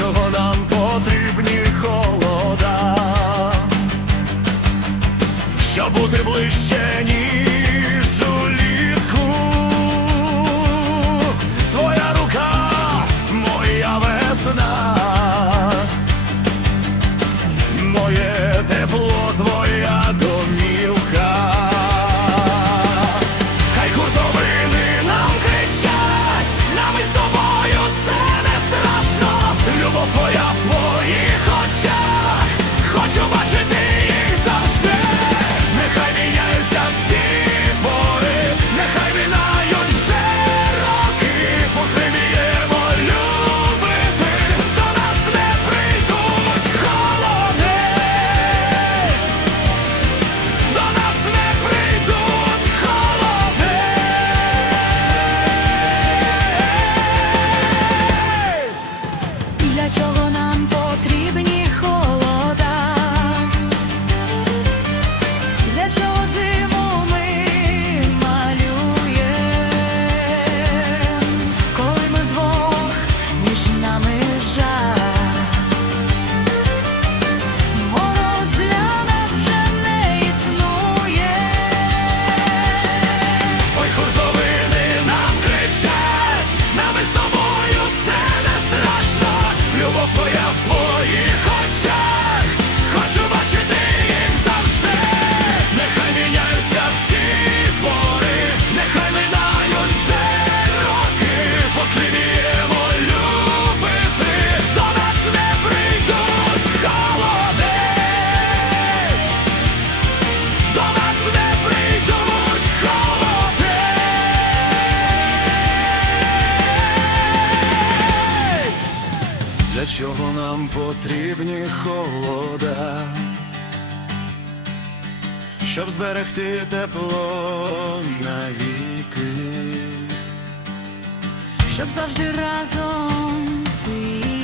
чого нам потрібні холода, щоб бути ближче, ніж улітку, твоя рука, моя весна, моє тепло твоє. чого нам потрібні холода, щоб зберегти тепло навіки, щоб завжди разом ти.